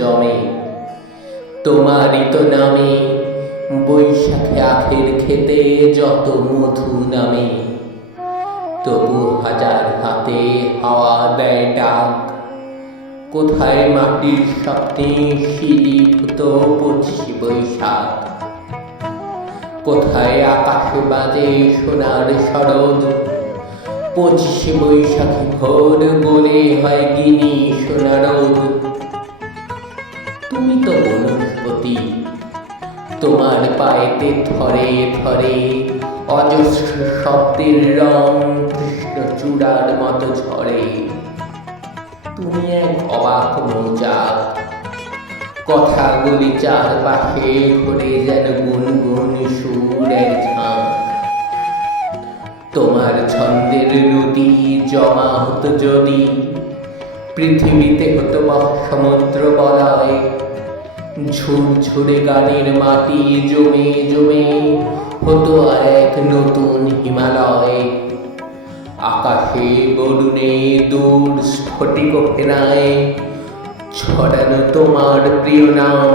জমে। তোমারই তো নামে বৈশাখে আখের খেতে যত মধু নামে। তবু হাজার হাতে হাওয়া দেয় ডাক, কোথায় মাটির স্বপ্নে শিলীভূত 25 বৈশাখ। কোথায় আকাশে বাজে সোনার শরৎ, 25 বৈশাখী ভোর বলে হয় গিনি সোনারোদ। তুমি তো বনস্পতি, তোমার পায়েতে থরে থরে অজস্র শব্দের রং কৃষ্ণচূড়ার মতো ঝরে। তুমি এক অবাক মৌচাক, কথাগুলি চারপাশে ঘুরে যেন গুনগুন সুরের ঝাঁক। তোমার ছন্দের নদী জমা হতো যদি, পৃথিবীতে হতো সমুদ্র বলয়। ঝুরঝুরে গানের মাটি জমে জমে হতো এক নতুন হিমালয়। আকাশে বরুণে দূর স্ফটিক ফেনায় ছড়ানো তোমার প্রিয় নাম।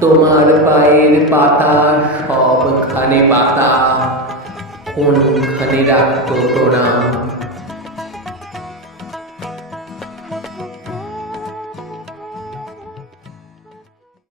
তোমার পায়ের পাতা সবখানে পাতা, কোনখানে রাখতো প্রণাম।